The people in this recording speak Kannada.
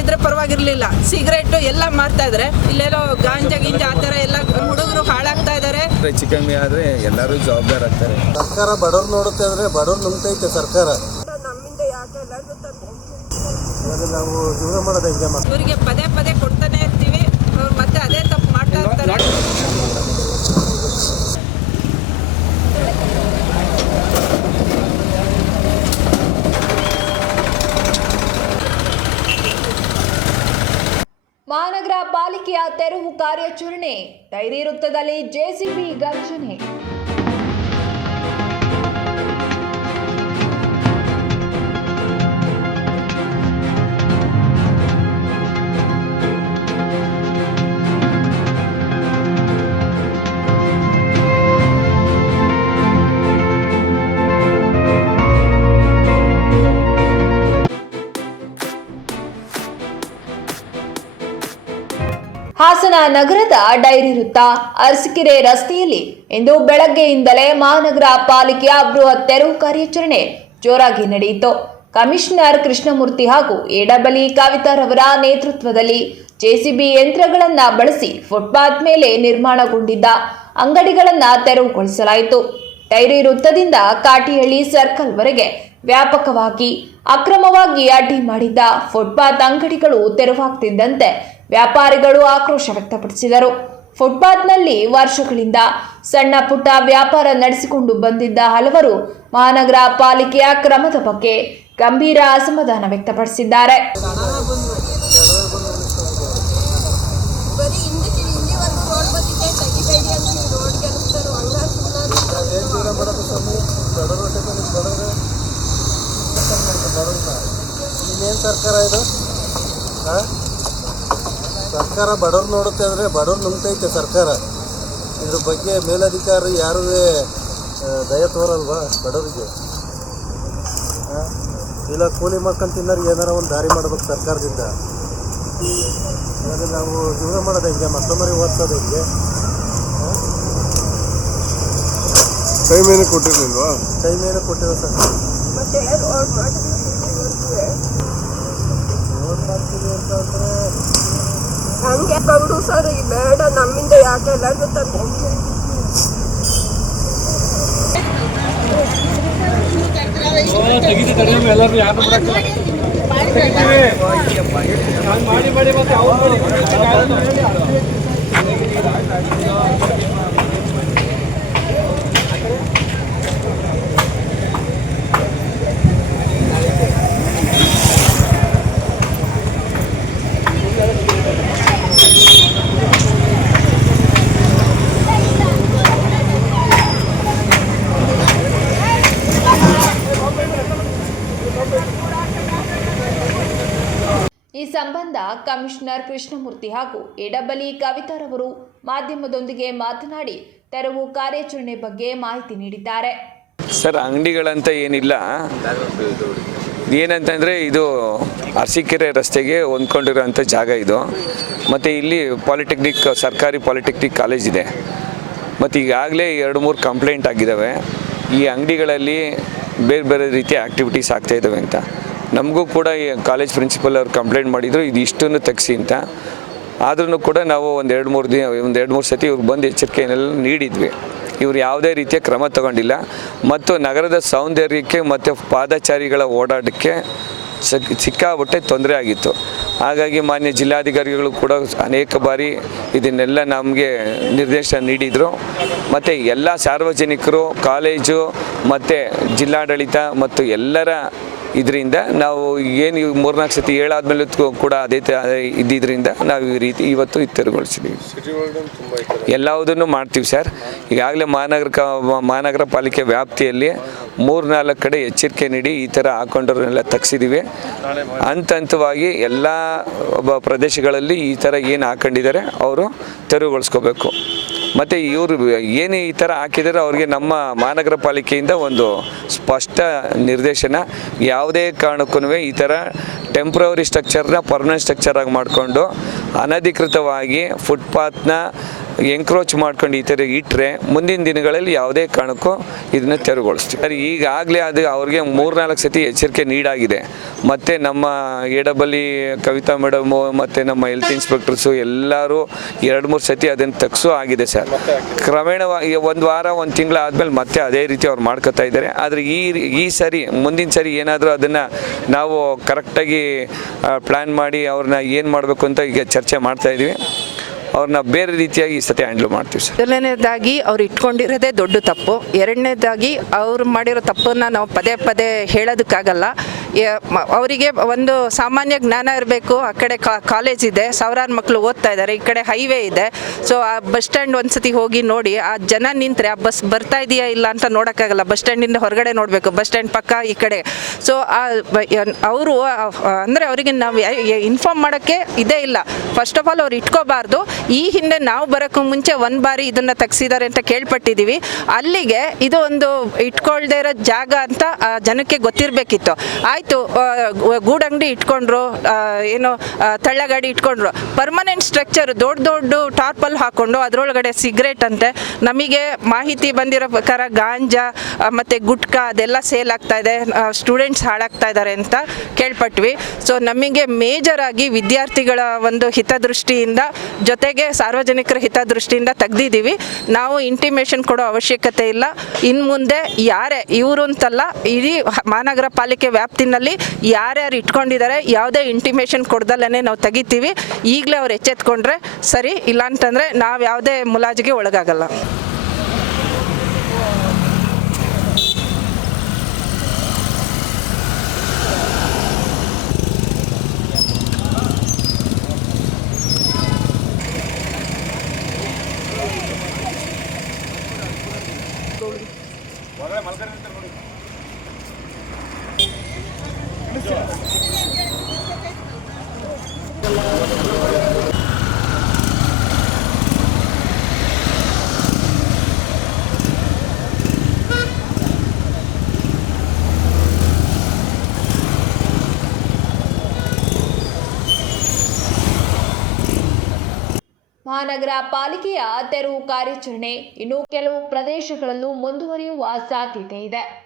ಇದ್ರೆ ಪರವಾಗಿರ್ಲಿಲ್ಲ. ಸಿಗರೇಟು ಎಲ್ಲ ಮಾರ್ತಾ ಇದ್ರೆ. ಇಲ್ಲೆಲ್ಲೋ ಗಾಂಜಾ ಗಿಂಜಾ ಆ ಥರ ಎಲ್ಲ ಹುಡುಗರು ಹಾಳಾಗ್ತಾ ಇದ್ದಾರೆ ಹೆಚ್ಚು ಕಮ್ಮಿ ಆದರೆ ಎಲ್ಲರೂ ಜವಾಬ್ದಾರ ಆಗ್ತಾರೆ. ಸರ್ಕಾರ ಬಡವ್ರು ನೋಡುತ್ತೆ ಅಂದ್ರೆ ಬಡವ್ರು ನುಂಗ್ತೈತೆ ಸರ್ಕಾರ. ನಾವು ಜೀವನ ಮಾಡೋದು ಇವರಿಗೆ ಪದೇ ಪದೇ ಕೊಡ್ತಾನೆ ಇರ್ತೀವಿ. ಅವ್ರು ಮತ್ತೆ ಅದೇ ತಪ್ಪು ಮಾಡ್ತಾ ಇರ್ತಾರೆ ಮಹಾನಗರ ಪಾಲಿಕೆಯ ತೆರವು ಕಾರ್ಯಾಚರಣೆ. ಡೈರಿ ವೃತ್ತದಲ್ಲಿ ಜೆಸಿಬಿ ಗರ್ಜನೆ. ನಗರದ ಡೈರಿ ವೃತ್ತ ಅರಸಿಕೆರೆ ರಸ್ತೆಯಲ್ಲಿ ಇಂದು ಬೆಳಗ್ಗೆಯಿಂದಲೇ ಮಹಾನಗರ ಪಾಲಿಕೆಯ ಬೃಹತ್ ತೆರವು ಕಾರ್ಯಾಚರಣೆ ಜೋರಾಗಿ ನಡೆಯಿತು. ಕಮಿಷನರ್ ಕೃಷ್ಣಮೂರ್ತಿ ಹಾಗೂ ಎಡಬಲಿ ಕವಿತಾರವರ ನೇತೃತ್ವದಲ್ಲಿ ಜೆಸಿಬಿ ಯಂತ್ರಗಳನ್ನ ಬಳಸಿ ಫುಟ್ಪಾತ್ ಮೇಲೆ ನಿರ್ಮಾಣಗೊಂಡಿದ್ದ ಅಂಗಡಿಗಳನ್ನ ತೆರವುಗೊಳಿಸಲಾಯಿತು. ಡೈರಿ ವೃತ್ತದಿಂದ ಕಾಟಿಹಳ್ಳಿ ಸರ್ಕಲ್ವರೆಗೆ ವ್ಯಾಪಕವಾಗಿ, ಅಕ್ರಮವಾಗಿ ಅಡ್ಡಿ ಮಾಡಿದ್ದ ಫುಟ್ಪಾತ್ ಅಂಗಡಿಗಳು ತೆರವಾಗ್ತಿದ್ದಂತೆ ವ್ಯಾಪಾರಿಗಳು ಆಕ್ರೋಶ ವ್ಯಕ್ತಪಡಿಸಿದರು. ಫುಟ್ಪಾತ್ನಲ್ಲಿ ವರ್ಷಗಳಿಂದ ಸಣ್ಣ ಪುಟ್ಟ ವ್ಯಾಪಾರ ನಡೆಸಿಕೊಂಡು ಬಂದಿದ್ದ ಹಲವರು ಮಹಾನಗರ ಪಾಲಿಕೆಯ ಕ್ರಮದ ಬಗ್ಗೆ ಗಂಭೀರ ಅಸಮಾಧಾನ ವ್ಯಕ್ತಪಡಿಸಿದ್ದಾರೆ. ಸರ್ಕಾರ ಇದು ಸರ್ಕಾರ ಬಡವ್ರು ನೋಡುತ್ತೆ ಅಂದರೆ ಬಡವ್ರು ನಂಬ್ತೈತೆ ಸರ್ಕಾರ. ಇದ್ರ ಬಗ್ಗೆ ಮೇಲಧಿಕಾರಿ ಯಾರೂ ದಯ ತೋರಲ್ವಾ ಬಡವರಿಗೆ? ಇಲ್ಲ ಕೂಲಿ ಮಕ್ಕಳು ತಿನ್ನೋರಿಗೆ ಏನಾರ ಒಂದು ದಾರಿ ಮಾಡ್ಬೇಕು ಸರ್ಕಾರದಿಂದ. ಅದನ್ನು ನಾವು ಜೀವನ ಮಾಡೋದು ಹೆಂಗೆ? ಮತ್ತೊಮ್ಮರಿ ಓದ್ಸೋದು ಹೆಂಗೆ? ಟೈಮ್ ಏನು ಕೊಟ್ಟಿರ್ಲಿಲ್ವಾ? ಟೈಮ್ ಏನು ಕೊಟ್ಟಿರೋ ಸರ್. ಮತ್ತೆ ರೋಡ್ ಮಾಡ್ತೀವಿ ಅಂತ ಅಂದರೆ ಹಂಗೆ ಬಂದು ಸರ್ ಈ ಬೇಡ ನಮ್ಮಿಂದ ಯಾಕೆ ಎಲ್ಲರಿಗೂ ಮತ್ತೆ ಈ ಸಂಬಂಧ ಕಮಿಷನರ್ ಕೃಷ್ಣಮೂರ್ತಿ ಹಾಗೂ ಎಡಬಲಿ ಕವಿತಾರವರು ಮಾಧ್ಯಮದೊಂದಿಗೆ ಮಾತನಾಡಿ ತೆರವು ಕಾರ್ಯಾಚರಣೆ ಬಗ್ಗೆ ಮಾಹಿತಿ ನೀಡಿದ್ದಾರೆ. ಸರ್, ಅಂಗಡಿಗಳಂತ ಏನಿಲ್ಲ. ಏನಂತಂದರೆ ಇದು ಅರಸೀಕೆರೆ ರಸ್ತೆಗೆ ಹೊಂದ್ಕೊಂಡಿರೋಂಥ ಜಾಗ ಇದು. ಮತ್ತು ಇಲ್ಲಿ ಪಾಲಿಟೆಕ್ನಿಕ್, ಸರ್ಕಾರಿ ಪಾಲಿಟೆಕ್ನಿಕ್ ಕಾಲೇಜ್ ಇದೆ. ಮತ್ತು ಈಗಾಗಲೇ ಎರಡು ಮೂರು ಕಂಪ್ಲೇಂಟ್ ಆಗಿದ್ದಾವೆ ಈ ಅಂಗಡಿಗಳಲ್ಲಿ ಬೇರೆ ಬೇರೆ ರೀತಿಯ ಆಕ್ಟಿವಿಟೀಸ್ ಆಗ್ತಾಯಿದ್ದಾವೆ ಅಂತ. ನಮಗೂ ಕೂಡ ಕಾಲೇಜ್ ಪ್ರಿನ್ಸಿಪಲ್ ಅವ್ರು ಕಂಪ್ಲೇಂಟ್ ಮಾಡಿದರು, ಇದು ಇಷ್ಟನ್ನು ತೆಗ್ಸಿ ಅಂತ. ಆದ್ರೂ ಕೂಡ ನಾವು ಒಂದು ಎರಡು ಮೂರು ದಿನ ಒಂದು ಎರಡು ಮೂರು ಸತಿ ಇವ್ರಿಗೆ ಬಂದು ಎಚ್ಚರಿಕೆಯನ್ನೆಲ್ಲ ನೀಡಿದ್ವಿ. ಇವರು ಯಾವುದೇ ರೀತಿಯ ಕ್ರಮ ತಗೊಂಡಿಲ್ಲ. ಮತ್ತು ನಗರದ ಸೌಂದರ್ಯಕ್ಕೆ ಮತ್ತು ಪಾದಚಾರಿಗಳ ಓಡಾಟಕ್ಕೆ ಸಿಕ್ ಸಿಕ್ಕಾಬಟ್ಟೆ ತೊಂದರೆ ಆಗಿತ್ತು. ಹಾಗಾಗಿ ಮಾನ್ಯ ಜಿಲ್ಲಾಧಿಕಾರಿಗಳು ಕೂಡ ಅನೇಕ ಬಾರಿ ಇದನ್ನೆಲ್ಲ ನಮಗೆ ನಿರ್ದೇಶನ ನೀಡಿದರು. ಮತ್ತು ಎಲ್ಲ ಸಾರ್ವಜನಿಕರು, ಕಾಲೇಜು, ಮತ್ತು ಜಿಲ್ಲಾಡಳಿತ ಮತ್ತು ಎಲ್ಲರ ಇದರಿಂದ ನಾವು ಏನು ಮೂರ್ನಾಲ್ಕು ಸತಿ ಹೇಳಾದ್ಮೇಲೆ ಕೂಡ ಅದೇ ಇದ್ದಿದ್ದರಿಂದ ನಾವು ಈ ರೀತಿ ಇವತ್ತು ಇತ್ಯರ್ಥಗೊಳಿಸಿದ್ದೀವಿ ಎಲ್ಲವುದನ್ನು ಮಾಡ್ತೀವಿ ಸರ್. ಈಗಾಗಲೇ ಮಹಾನಗರ ಮಹಾನಗರ ಪಾಲಿಕೆ ವ್ಯಾಪ್ತಿಯಲ್ಲಿ ಮೂರ್ನಾಲ್ಕು ಕಡೆ ಎಚ್ಚರಿಕೆ ನೀಡಿ ಈ ಥರ ಹಾಕೊಂಡವ್ರನ್ನೆಲ್ಲ ತಗ್ಸಿದ್ದೀವಿ ಹಂತ ಹಂತವಾಗಿ ಎಲ್ಲ ಒಬ್ಬ ಪ್ರದೇಶಗಳಲ್ಲಿ ಈ ಥರ ಏನು ಹಾಕೊಂಡಿದ್ದಾರೆ ಅವರು ತೆರವುಗೊಳಿಸ್ಕೋಬೇಕು. ಮತ್ತು ಇವರು ಏನು ಈ ಥರ ಹಾಕಿದರೆ ಅವ್ರಿಗೆ ನಮ್ಮ ಮಹಾನಗರ ಪಾಲಿಕೆಯಿಂದ ಒಂದು ಸ್ಪಷ್ಟ ನಿರ್ದೇಶನ. ಯಾವುದೇ ಕಾರಣಕ್ಕೂ ಈ ಥರ ಟೆಂಪ್ರವರಿ ಸ್ಟ್ರಕ್ಚರ್ನ ಪರ್ಮನೆಂಟ್ ಸ್ಟ್ರಕ್ಚರ್ ಆಗಿ ಮಾಡಿಕೊಂಡು ಅನಧಿಕೃತವಾಗಿ ಫುಟ್ಪಾತ್ನ ಎಂಕ್ರೋಚ್ ಮಾಡ್ಕೊಂಡು ಈ ಥರ ಇಟ್ಟರೆ ಮುಂದಿನ ದಿನಗಳಲ್ಲಿ ಯಾವುದೇ ಕಾರಣಕ್ಕೂ ಇದನ್ನ ತೆರವುಗೊಳಿಸ್ತೀವಿ. ಸರಿ, ಈಗಾಗಲೇ ಅದು ಅವ್ರಿಗೆ ಮೂರ್ನಾಲ್ಕು ಸತಿ ಎಚ್ಚರಿಕೆ ನೀಡಾಗಿದೆ. ಮತ್ತು ನಮ್ಮ ಎ ಕವಿತಾ ಮೇಡಮು ಮತ್ತು ನಮ್ಮ ಹೆಲ್ತ್ ಇನ್ಸ್ಪೆಕ್ಟರ್ಸು ಎಲ್ಲರೂ ಎರಡು ಮೂರು ಸತಿ ಅದನ್ನು ತಗ್ಸು ಆಗಿದೆ ಸರ್. ಕ್ರಮೇಣವಾಗಿ ಒಂದು ವಾರ, ಒಂದು ತಿಂಗಳು ಆದಮೇಲೆ ಮತ್ತೆ ಅದೇ ರೀತಿ ಅವ್ರು ಮಾಡ್ಕೋತಾ ಇದ್ದಾರೆ. ಆದರೆ ಈ ಈ ಸರಿ, ಮುಂದಿನ ಸರಿ ಏನಾದರೂ ಅದನ್ನು ನಾವು ಕರೆಕ್ಟಾಗಿ ಪ್ಲ್ಯಾನ್ ಮಾಡಿ ಅವ್ರನ್ನ ಏನು ಮಾಡಬೇಕು ಅಂತ ಈಗ ಚರ್ಚೆ ಮಾಡ್ತಾ ಇದ್ದೀವಿ ಅವ್ರನ್ನ ಬೇರೆ ರೀತಿಯಾಗಿ ಈ ಸತಿ ಹ್ಯಾಂಡ್ಲ್ ಮಾಡ್ತೀವಿ ಸರ್. ಮೊದಲನೇದಾಗಿ ಅವ್ರು ಇಟ್ಕೊಂಡಿರೋದೇ ದೊಡ್ಡ ತಪ್ಪು. ಎರಡನೇದಾಗಿ ಅವ್ರು ಮಾಡಿರೋ ತಪ್ಪನ್ನು ನಾವು ಪದೇ ಪದೇ ಹೇಳೋದಕ್ಕಾಗಲ್ಲ. ಅವರಿಗೆ ಒಂದು ಸಾಮಾನ್ಯ ಜ್ಞಾನ ಇರಬೇಕು. ಆ ಕಡೆ ಕಾಲೇಜ್ ಇದೆ ಸಾವಿರಾರು ಮಕ್ಕಳು ಓದ್ತಾ ಇದ್ದಾರೆ ಈ ಕಡೆ ಹೈವೇ ಇದೆ. ಸೊ ಆ ಬಸ್ ಸ್ಟ್ಯಾಂಡ್ ಒಂದ್ಸತಿ ಹೋಗಿ ನೋಡಿ ಆ ಜನ ನಿಂತರೆ ಆ ಬಸ್ ಬರ್ತಾ ಇದೆಯಾ ಇಲ್ಲ ಅಂತ ನೋಡೋಕ್ಕಾಗಲ್ಲ. ಬಸ್ ಸ್ಟ್ಯಾಂಡಿಂದ ಹೊರಗಡೆ ನೋಡಬೇಕು ಬಸ್ ಸ್ಟ್ಯಾಂಡ್ ಪಕ್ಕ ಈ ಕಡೆ. ಸೊ ಅವರು ಅಂದರೆ ಅವರಿಗೆ ನಾವು ಇನ್ಫಾರ್ಮ್ ಮಾಡೋಕ್ಕೆ ಇದೇ ಇಲ್ಲ. ಫಸ್ಟ್ ಆಫ್ ಆಲ್ ಅವ್ರು ಇಟ್ಕೋಬಾರ್ದು. ಈ ಹಿಂದೆ ನಾವು ಬರೋಕ್ಕೂ ಮುಂಚೆ ಒಂದು ಬಾರಿ ಇದನ್ನು ತೆಗ್ಸಿದ್ದಾರೆ ಅಂತ ಕೇಳ್ಪಟ್ಟಿದ್ದೀವಿ ಅಲ್ಲಿಗೆ ಇದು ಒಂದು ಇಟ್ಕೊಳ್ದೇ ಇರೋ ಜಾಗ ಅಂತ ಆ, ಜನಕ್ಕೆ ಗೊತ್ತಿರಬೇಕಿತ್ತು. ಆಯಿತು ಗೂಡಂಗಡಿ ಇಟ್ಕೊಂಡ್ರು ಏನು ತಳ್ಳಗಾಡಿ ಇಟ್ಕೊಂಡ್ರು. ಪರ್ಮನೆಂಟ್ ಸ್ಟ್ರಕ್ಚರ್ ದೊಡ್ಡ ದೊಡ್ಡ ಟಾರ್ಪಲ್ ಹಾಕೊಂಡು ಅದರೊಳಗಡೆ ಸಿಗರೇಟ್ ಅಂತೆ. ನಮಗೆ ಮಾಹಿತಿ ಬಂದಿರೋ ಪ್ರಕಾರ ಗಾಂಜಾ ಮತ್ತು ಗುಟ್ಕಾ ಅದೆಲ್ಲ ಸೇಲ್ ಆಗ್ತಾ ಇದೆ. ಸ್ಟೂಡೆಂಟ್ಸ್ ಹಾಳಾಗ್ತಾ ಇದ್ದಾರೆ ಅಂತ ಕೇಳ್ಪಟ್ವಿ. ಸೊ ನಮಗೆ ಮೇಜರ್ ಆಗಿ ವಿದ್ಯಾರ್ಥಿಗಳ ಒಂದು ಹಿತದೃಷ್ಟಿಯಿಂದ, ಜೊತೆಗೆ ಸಾರ್ವಜನಿಕರ ಹಿತದೃಷ್ಟಿಯಿಂದ ತೆಗ್ದಿದ್ದೀವಿ ನಾವು ಇಂಟಿಮೇಷನ್ ಕೊಡೋ ಅವಶ್ಯಕತೆ ಇಲ್ಲ. ಇನ್ನು ಮುಂದೆ ಯಾರೇ, ಇವರು ಅಂತಲ್ಲ, ಇಡೀ ಮಹಾನಗರ ಪಾಲಿಕೆ ವ್ಯಾಪ್ತಿನಲ್ಲಿ ಯಾರ್ಯಾರು ಇಟ್ಕೊಂಡಿದ್ದಾರೆ, ಯಾವುದೇ ಇಂಟಿಮೇಷನ್ ಕೊಡ್ದಲ್ಲೇ ನಾವು ತೆಗಿತೀವಿ, ಈಗಲೇ ಅವ್ರು ಎಚ್ಚೆತ್ಕೊಂಡ್ರೆ ಸರಿ ಇಲ್ಲ ಅಂತಂದರೆ ನಾವು ಯಾವುದೇ ಮುಲಾಜಿಗೆ ಒಳಗಾಗಲ್ಲ. ಮಹಾನಗರ ಪಾಲಿಕೆಯ ತೆರವು ಕಾರ್ಯಾಚರಣೆ. ಇನ್ನು ಕೆಲವು ಪ್ರದೇಶಗಳಲ್ಲೂ ಮುಂದುವರಿಯುವ ಸಾಧ್ಯತೆ ಇದೆ.